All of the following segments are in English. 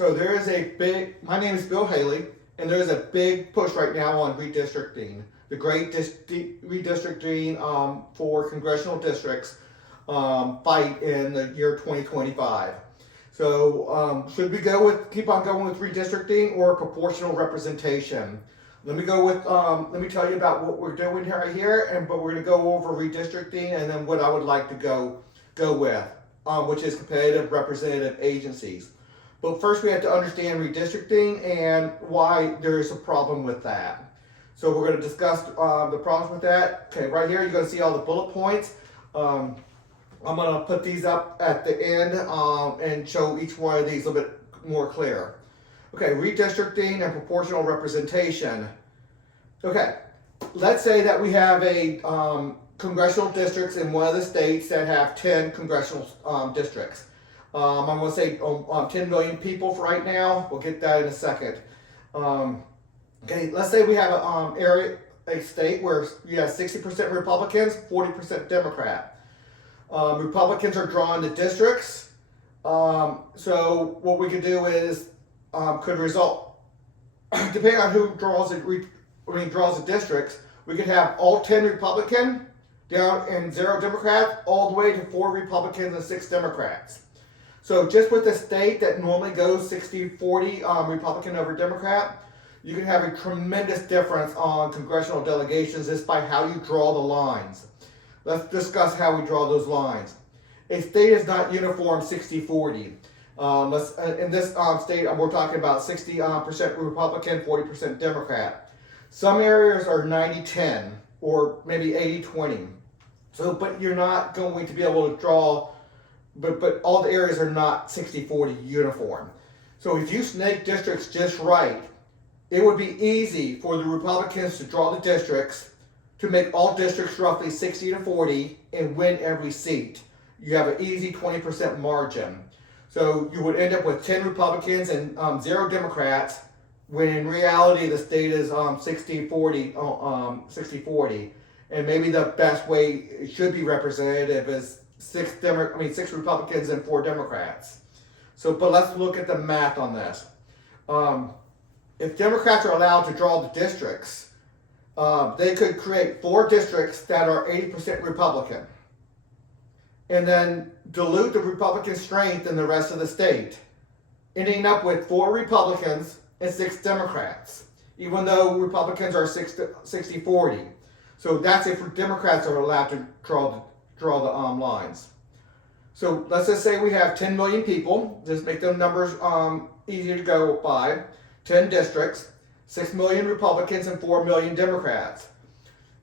So there is a big, my name is Bill Haley, and there's a big push right now on redistricting, the great redistricting for congressional districts fight in the year 2025. So should we keep on going with redistricting or proportional representation? Let me tell you about what we're doing right here, but we're going to go over redistricting and then what I would like to go with, which is competitive representative agencies. But first we have to understand redistricting and why there is a problem with that. So we're going to discuss the problems with that. Okay, right here you're going to see all the bullet points. I'm going to put these up at the end and show each one of these a little bit more clear. Okay, redistricting and proportional representation. Okay, let's say that we have a congressional districts in one of the states that have 10 congressional districts. I'm going to say 10 million people for right now. We'll get that in a second. Okay, let's say we have a state where you have 60% Republicans, 40% Democrat. Republicans are drawn to districts. So what we could do is could result, depending on who draws the districts, we could have all 10 Republican down and 0 Democrat, all the way to 4 Republicans and 6 Democrats. So just with a state that normally goes 60-40 Republican over Democrat, you can have a tremendous difference on congressional delegations just by how you draw the lines. Let's discuss how we draw those lines. A state is not uniform 60-40. In this state, we're talking about 60% Republican, 40% Democrat. Some areas are 90-10 or maybe 80-20. So, but you're not going to be able to draw, but all the areas are not 60-40 uniform. So if you snake districts just right, it would be easy for the Republicans to draw the districts to make all districts roughly 60-40 and win every seat. You have an easy 20% margin. So you would end up with 10 Republicans and 0 Democrats, when in reality the state is 60-40, and maybe the best way it should be representative is 6 Republicans and 4 Democrats. So, but let's look at the math on this. If Democrats are allowed to draw the districts, they could create 4 districts that are 80% Republican, and then dilute the Republican strength in the rest of the state, ending up with 4 Republicans and 6 Democrats, even though Republicans are 60-40. So that's if Democrats are allowed to draw the lines. So let's just say we have 10 million people, just make those numbers easy to go by, 10 districts, 6 million Republicans and 4 million Democrats.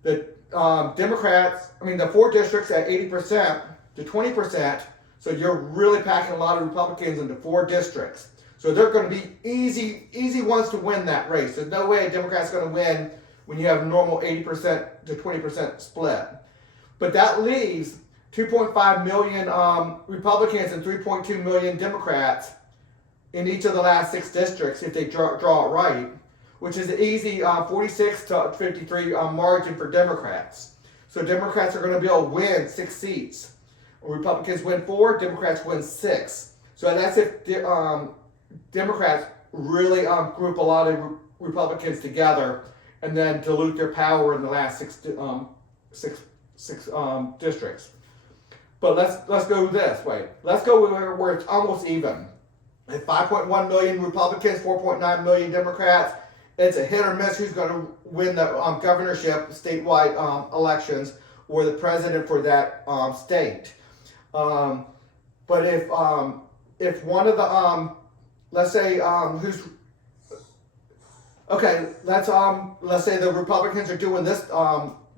The the 4 districts at 80% to 20%, so you're really packing a lot of Republicans into 4 districts. So they're going to be easy ones to win that race. There's no way a Democrat's going to win when you have a normal 80% to 20% split. But that leaves 2.5 million Republicans and 3.2 million Democrats in each of the last 6 districts if they draw it right, which is an easy 46 to 53 margin for Democrats. So Democrats are going to be able to win 6 seats. Republicans win 4, Democrats win 6. So that's if Democrats really group a lot of Republicans together and then dilute their power in the last 6 districts. But let's go this way. Let's go where it's almost even. At 5.1 million Republicans, 4.9 million Democrats, it's a hit or miss who's going to win the governorship, statewide elections, or the president for that state. But if one of the let's say let's say the Republicans are doing this,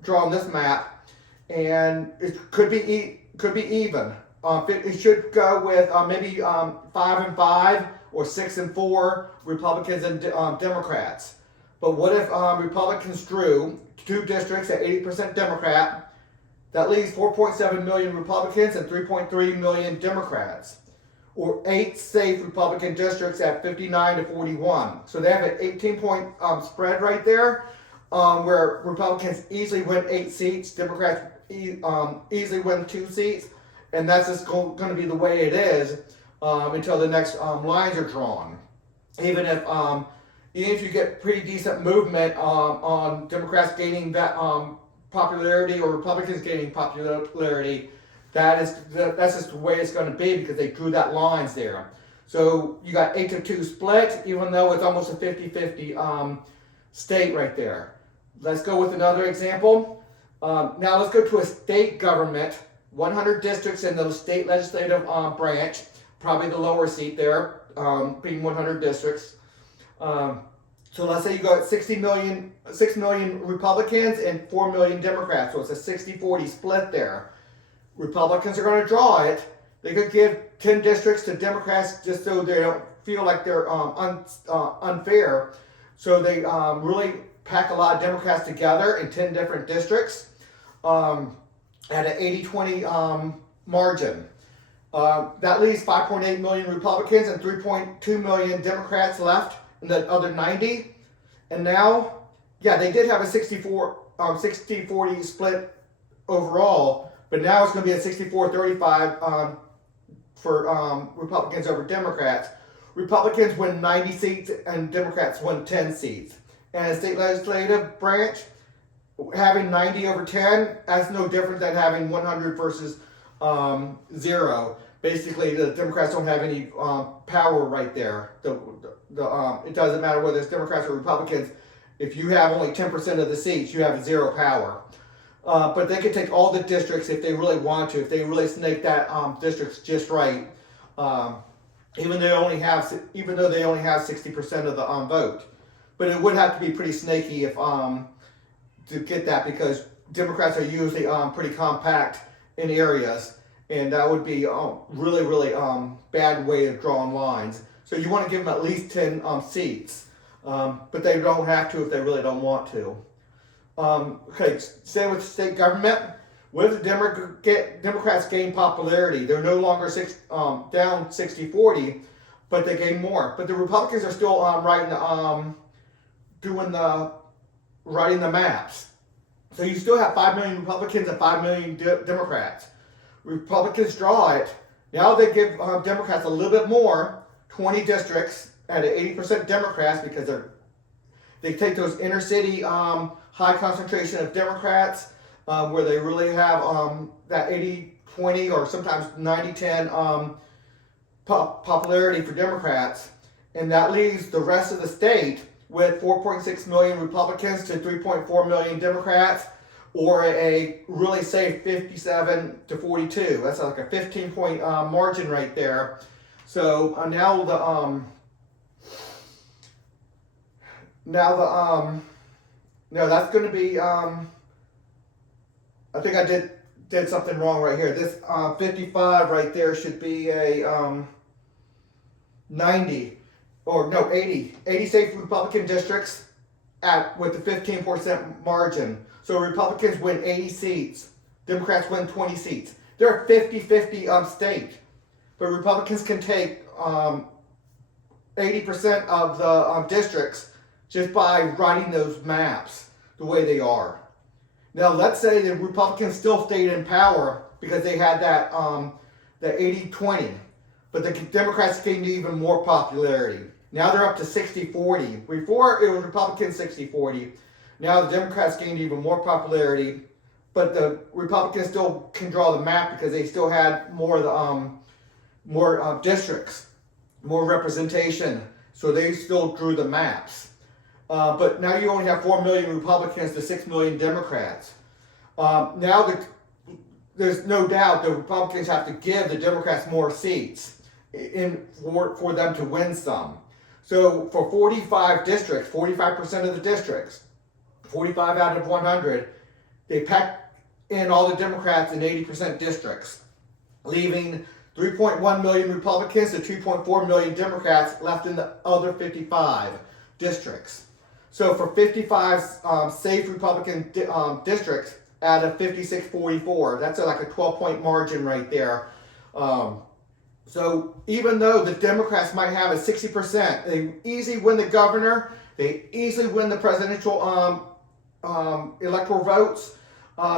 drawing this map, and it could be even. It should go with maybe 5-5 or 6-4 Republicans and Democrats. But what if Republicans drew 2 districts at 80% Democrat? That leaves 4.7 million Republicans and 3.3 million Democrats, or 8 safe Republican districts at 59-41. So they have an 18-point spread right there, where Republicans easily win 8 seats, Democrats easily win 2 seats, and that's just going to be the way it is. until the next lines are drawn. Even if you get pretty decent movement on Democrats gaining that popularity or Republicans gaining popularity, that's just the way it's going to be because they drew that lines there. So you got 8-2 split, even though it's almost a 50-50 state right there. Let's go with another example. Now let's go to a state government, 100 districts in the state legislative branch, probably the lower seat there, being 100 districts. So let's say you got 6 million Republicans and 4 million Democrats, so it's a 60-40 split there. Republicans are going to draw it. They could give 10 districts to Democrats just so they don't feel like they're unfair. So they really pack a lot of Democrats together in 10 different districts at an 80-20 margin. That leaves 5.8 million Republicans and 3.2 million Democrats left in the other 90. And now, yeah, they did have a 60-40 split overall, but now it's going to be a 64-35 for Republicans over Democrats. Republicans win 90 seats and Democrats win 10 seats. And the state legislative branch, having 90 over 10, that's no different than having 100 versus 0. Basically, the Democrats don't have any power right there. It doesn't matter whether it's Democrats or Republicans. If you have only 10% of the seats, you have 0 power. But they could take all the districts if they really want to, if they really snake that districts just right. Even though they only have 60% of the vote. But it would have to be pretty snaky if to get that, because Democrats are usually pretty compact in areas, and that would be really bad way of drawing lines. So you want to give them at least 10 seats, but they don't have to if they really don't want to. Okay, stay with state government. What if the Democrats gain popularity? They're no longer down 60-40, but they gain more. But the Republicans are still writing the maps. So you still have 5 million Republicans and 5 million Democrats. Republicans draw it. Now they give Democrats a little bit more, 20 districts at 80% Democrats, because they take those inner city high concentration of Democrats where they really have that 80-20 or sometimes 90-10 popularity for Democrats, and that leaves the rest of the state with 4.6 million Republicans to 3.4 million Democrats, or a really safe 57-42. That's like a 15-point margin right there. So now that's going to be. I think I did something wrong right here. This 55 right there should be a 90. Or no, 80 safe Republican districts with the 15% margin. So Republicans win 80 seats, Democrats win 20 seats. They're a 50-50 state, but Republicans can take 80% of the districts just by writing those maps the way they are. Now let's say the Republicans still stayed in power because they had that 80-20, but the Democrats gained even more popularity. Now they're up to 60-40. Before it was Republicans 60-40. Now the Democrats gained even more popularity, but the Republicans still can draw the map because they still had more districts, more representation. So they still drew the maps. But now you only have 4 million Republicans to 6 million Democrats. Now there's no doubt the Republicans have to give the Democrats more seats for them to win some. So for 45 districts, 45% of the districts, 45 out of 100, they pack in all the Democrats in 80% districts, leaving 3.1 million Republicans to 2.4 million Democrats left in the other 55 districts. So for 55 safe Republican districts out of 56-44, that's like a 12-point margin right there. So even though the Democrats might have a 60%, they easily win the governor, they easily win the presidential electoral votes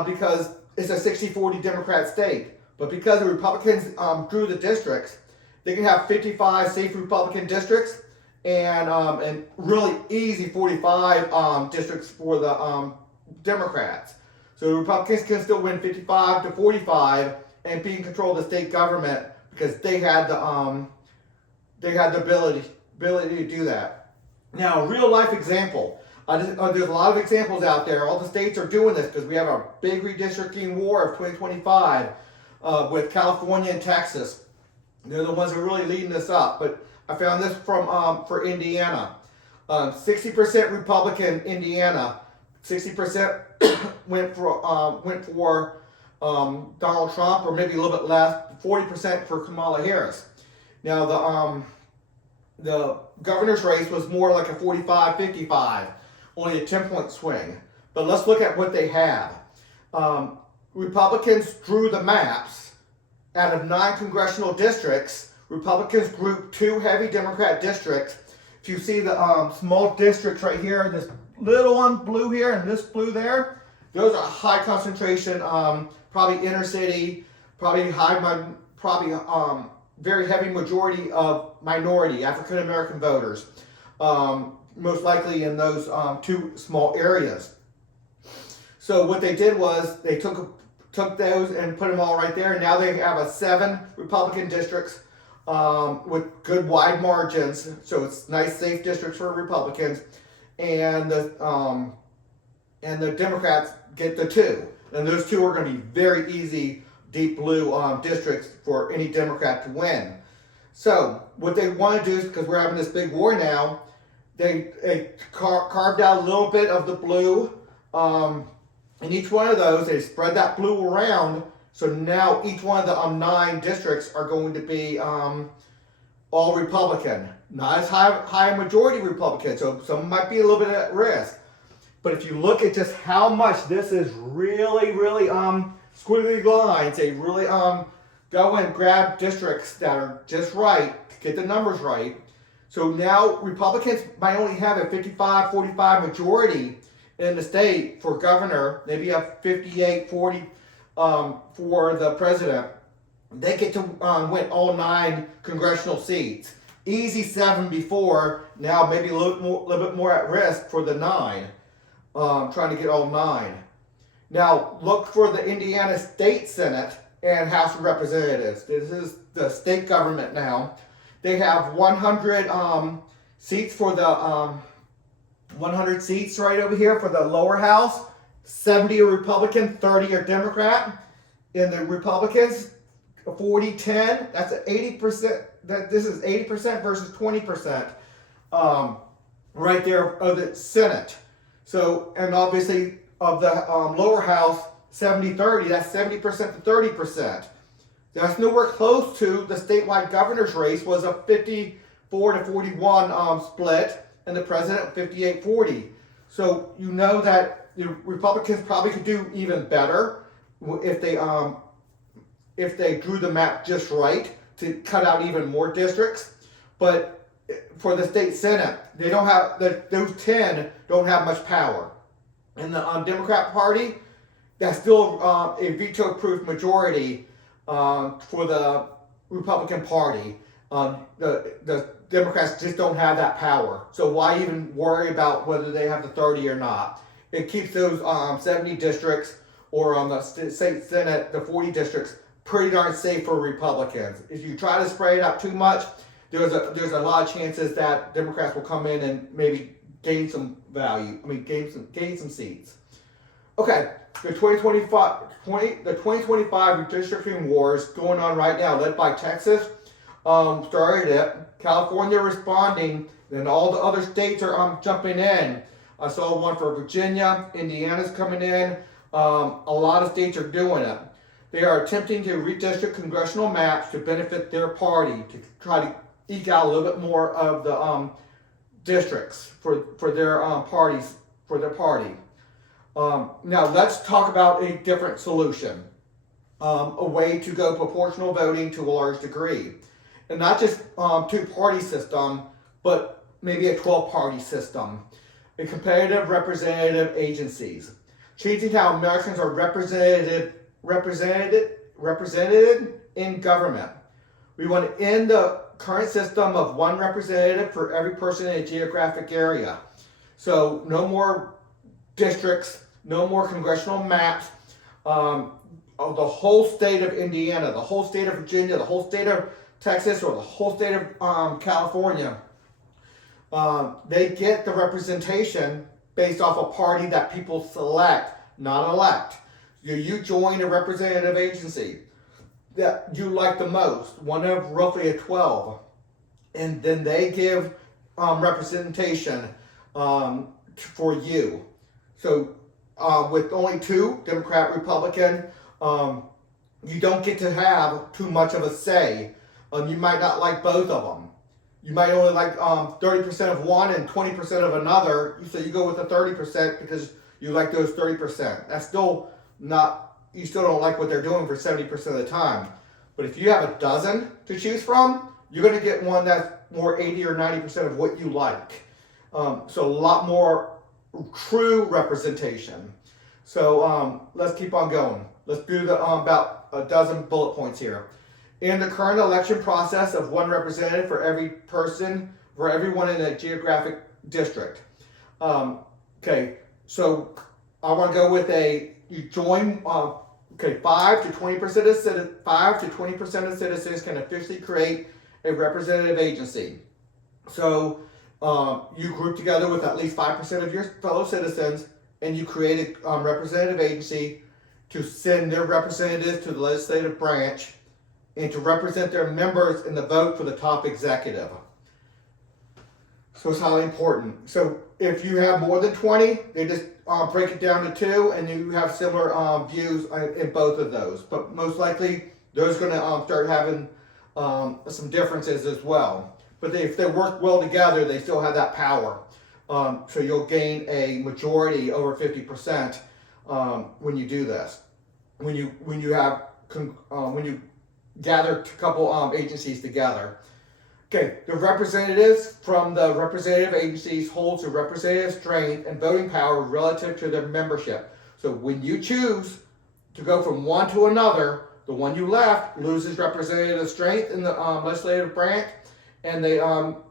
because it's a 60-40 Democrat state. But because the Republicans drew the districts, they can have 55 safe Republican districts and really easy 45 districts for the Democrats. So the Republicans can still win 55 to 45 and be in control of the state government because they had the ability to do that. Now, real life example. There's a lot of examples out there. All the states are doing this because we have a big redistricting war of 2025 with California and Texas. They're the ones that are really leading this up. But I found this from for Indiana. 60% Republican Indiana, 60% went for Donald Trump, or maybe a little bit less, 40% for Kamala Harris. Now the governor's race was more like a 45-55, only a 10-point swing. But let's look at what they had. Republicans drew the maps. Out of 9 congressional districts, Republicans grouped 2 heavy Democrat districts. If you see the small districts right here, this little one blue here and this blue there, those are high concentration, probably inner city, probably very heavy majority of minority African American voters, most likely in those 2 small areas. So what they did was they took those and put them all right there. Now they have 7 Republican districts with good wide margins. So it's nice, safe districts for Republicans, and the Democrats get the 2. And those 2 are going to be very easy, deep blue districts for any Democrat to win. So what they want to do is, because we're having this big war now, they carved out a little bit of the blue. In each one of those, they spread that blue around. So now each one of the 9 districts are going to be all Republican. Not as high a majority Republican, so some might be a little bit at risk. But if you look at just how much this is really squiggly lines, they really go and grab districts that are just right, get the numbers right. So now Republicans might only have a 55-45 majority in the state for governor, maybe a 58-40 for the president. They get to win all 9 congressional seats. Easy 7 before, now maybe a little bit more at risk for the 9, trying to get all 9. Now look for the Indiana State Senate and House of Representatives. This is the state government now. They have 100 seats for the 100 seats right over here for the lower house. 70 are Republican, 30 are Democrat. In the Republicans, 40-10. That's 80%. This is 80% versus 20%. Right there of the Senate. So, and obviously of the lower house, 70-30. That's 70% to 30%. That's nowhere close to the statewide governor's race was a 54 to 41 split, and the president 58-40. So you know that Republicans probably could do even better if they drew the map just right to cut out even more districts. But for the state senate, they don't have those 10 don't have much power. And the Democrat Party, that's still a veto-proof majority for the Republican Party. The Democrats just don't have that power. So why even worry about whether they have the 30 or not? It keeps those 70 districts, or on the state senate, the 40 districts, pretty darn safe for Republicans. If you try to spread it out too much, there's a lot of chances that Democrats will come in and maybe gain some value. Gain some seats. Okay, the 2025 redistricting wars going on right now, led by Texas, started it. California responding, and all the other states are jumping in. I saw one for Virginia, Indiana's coming in. A lot of states are doing it. They are attempting to redistrict congressional maps to benefit their party, to try to eke out a little bit more of the districts for their parties, for their party. Now let's talk about a different solution, a way to go proportional voting to a large degree, and not just 2-party system, but maybe a 12-party system, a competitive representative agencies, changing how Americans are represented in government. We want to end the current system of one representative for every person in a geographic area. So no more districts, no more congressional maps. Of the whole state of Indiana, the whole state of Virginia, the whole state of Texas, or the whole state of California, they get the representation based off a party that people select, not elect. You join a representative agency that you like the most, one of roughly a 12, and then they give representation for you. So with only 2, Democrat, Republican, you don't get to have too much of a say. You might not like both of them. You might only like 30% of one and 20% of another, so you go with the 30% because you like those 30%. That's still not, you still don't like what they're doing for 70% of the time. But if you have a dozen to choose from, you're going to get one that's more 80 or 90% of what you like. So a lot more true representation. So let's keep on going. Let's do the about a dozen bullet points here. In the current election process of one representative for every person, for everyone in a geographic district. Okay, so I want to go with you join, 5 to 20% of citizens can officially create a representative agency. So you group together with at least 5% of your fellow citizens, and you create a representative agency to send their representatives to the legislative branch and to represent their members in the vote for the top executive. So it's highly important. So if you have more than 20, they just break it down to 2, and you have similar views in both of those. But most likely, those going to start having some differences as well. But if they work well together, they still have that power. So you'll gain a majority over 50% when you do this. When you gather a couple agencies together. Okay, the representatives from the representative agencies holds the representative strength and voting power relative to their membership. So when you choose to go from one to another, the one you left loses representative strength in the legislative branch, and the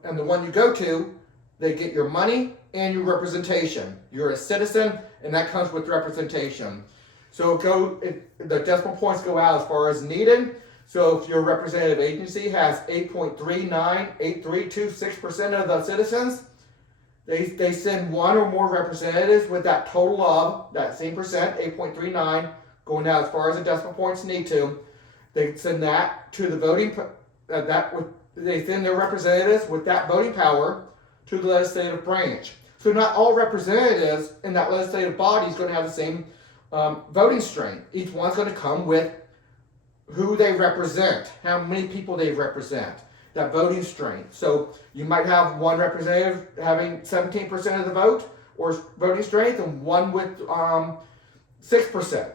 one you go to, they get your money and your representation. You're a citizen, and that comes with representation. So the decimal points go out as far as needed. So if your representative agency has 8.398326% of the citizens, they send one or more representatives with that total of that same percent, 8.39, going out as far as the decimal points need to. They send that to the voting, they send their representatives with that voting power to the legislative branch. So not all representatives in that legislative body is going to have the same voting strength. Each one's going to come with who they represent, how many people they represent, that voting strength. So you might have one representative having 17% of the vote or voting strength, and one with 6%.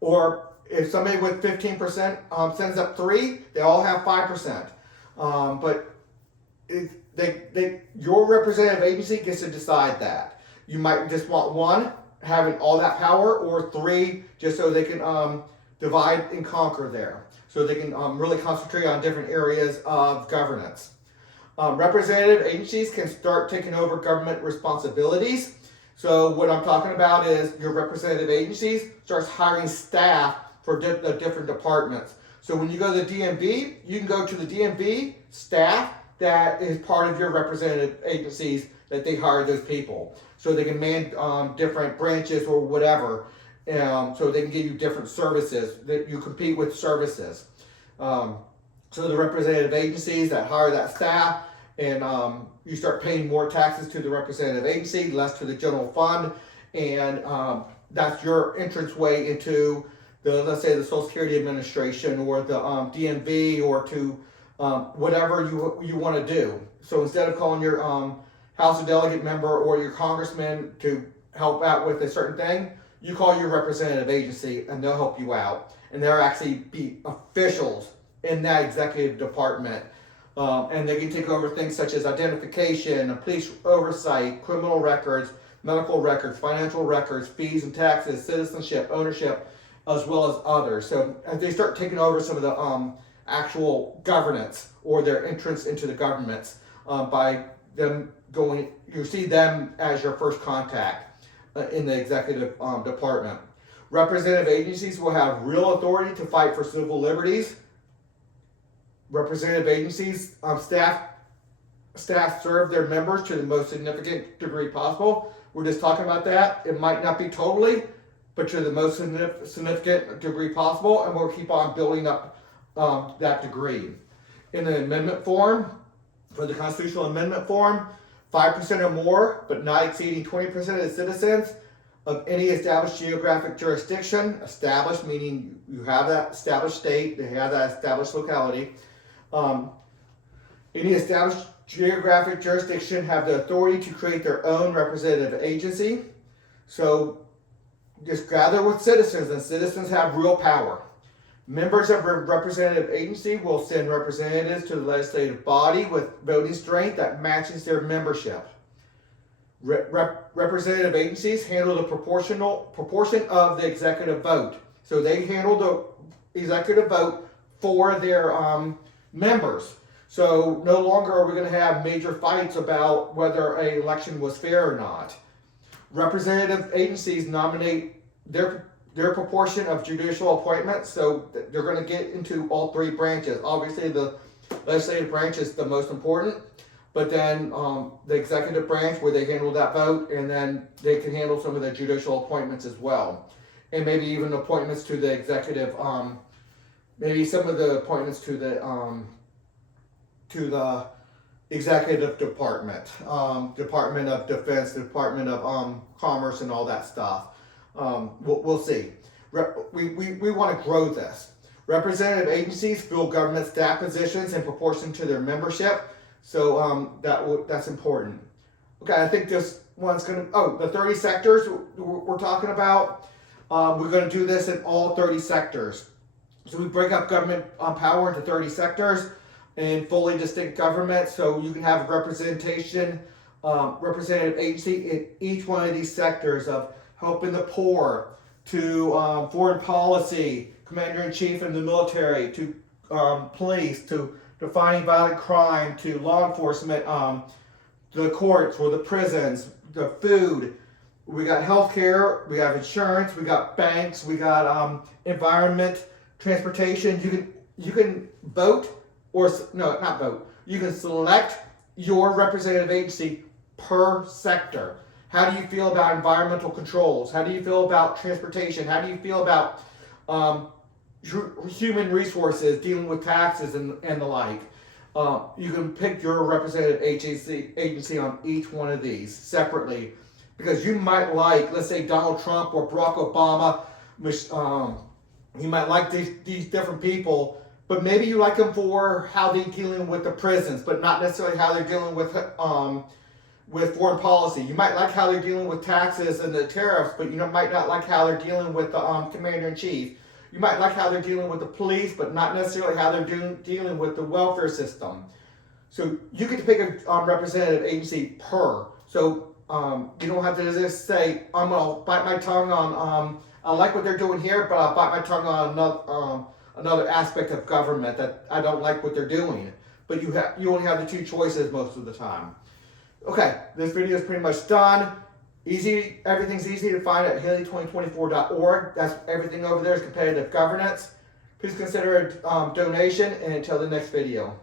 Or if somebody with 15% sends up 3, they all have 5%. But your representative agency gets to decide that. You might just want one having all that power, or 3 just so they can divide and conquer there. So they can really concentrate on different areas of governance. Representative agencies can start taking over government responsibilities. So what I'm talking about is your representative agencies starts hiring staff for the different departments. So when you go to the DMV, you can go to the DMV staff that is part of your representative agencies, that they hire those people. So they can man different branches or whatever. So they can give you different services, that you compete with services. So the representative agencies that hire that staff, and you start paying more taxes to the representative agency, less to the general fund, and that's your entrance way into let's say the Social Security Administration or the DMV, or to whatever you want to do. So instead of calling your House of Delegate member or your congressman to help out with a certain thing, you call your representative agency and they'll help you out. And they'll actually be officials in that executive department. And they can take over things such as identification, police oversight, criminal records, medical records, financial records, fees and taxes, citizenship, ownership, as well as others. So as they start taking over some of the actual governance or their entrance into the governments by them going. You see them as your first contact in the executive department. Representative agencies will have real authority to fight for civil liberties. Representative agencies staff serve their members to the most significant degree possible. We're just talking about that. It might not be totally, but to the most significant degree possible, and we'll keep on building up that degree. In the amendment form, for the constitutional amendment form, 5% or more, but not exceeding 20% of the citizens of any established geographic jurisdiction, established meaning you have that established state, they have that established locality, any established geographic jurisdiction have the authority to create their own representative agency. So just gather with citizens, and citizens have real power. Members of a representative agency will send representatives to the legislative body with voting strength that matches their membership. Representative agencies handle the proportion of the executive vote. So they handle the executive vote for their members. So no longer are we going to have major fights about whether an election was fair or not. Representative agencies nominate their proportion of judicial appointments, so they're going to get into all three branches. Obviously, the legislative branch is the most important, but then the executive branch, where they handle that vote, and then they can handle some of the judicial appointments as well, and maybe even appointments to the executive. Maybe some of the appointments to the executive department, Department of Defense, Department of Commerce, and all that stuff. We'll see. We want to grow this. Representative agencies fill government staff positions in proportion to their membership, so that's important. Okay, I think this one's going to, the 30 sectors we're talking about, we're going to do this in all 30 sectors. So we break up government power into 30 sectors and fully distinct government, so you can have representation, representative agency in each one of these sectors, of helping the poor, to foreign policy, commander-in-chief in the military, to police, to fighting violent crime, to law enforcement, the courts or the prisons, the food. We got healthcare, we have insurance, we got banks, we got environment, transportation. You can vote. Or no, not vote. You can select your representative agency per sector. How do you feel about environmental controls? How do you feel about transportation? How do you feel about human resources, dealing with taxes and the like? You can pick your representative agency on each one of these separately, because you might like, let's say, Donald Trump or Barack Obama. You might like these different people, but maybe you like them for how they're dealing with the prisons, but not necessarily how they're dealing with foreign policy. You might like how they're dealing with taxes and the tariffs, but you might not like how they're dealing with the commander-in-chief. You might like how they're dealing with the police, but not necessarily how they're dealing with the welfare system. So you get to pick a representative agency per. So you don't have to just say, I'm going to bite my tongue on, I like what they're doing here, but I'll bite my tongue on another aspect of government that I don't like what they're doing. But you only have the two choices most of the time. Okay, this video is pretty much done. Everything's easy to find at Haley2024.org. That's everything over there is competitive governance. Please consider a donation, and until the next video.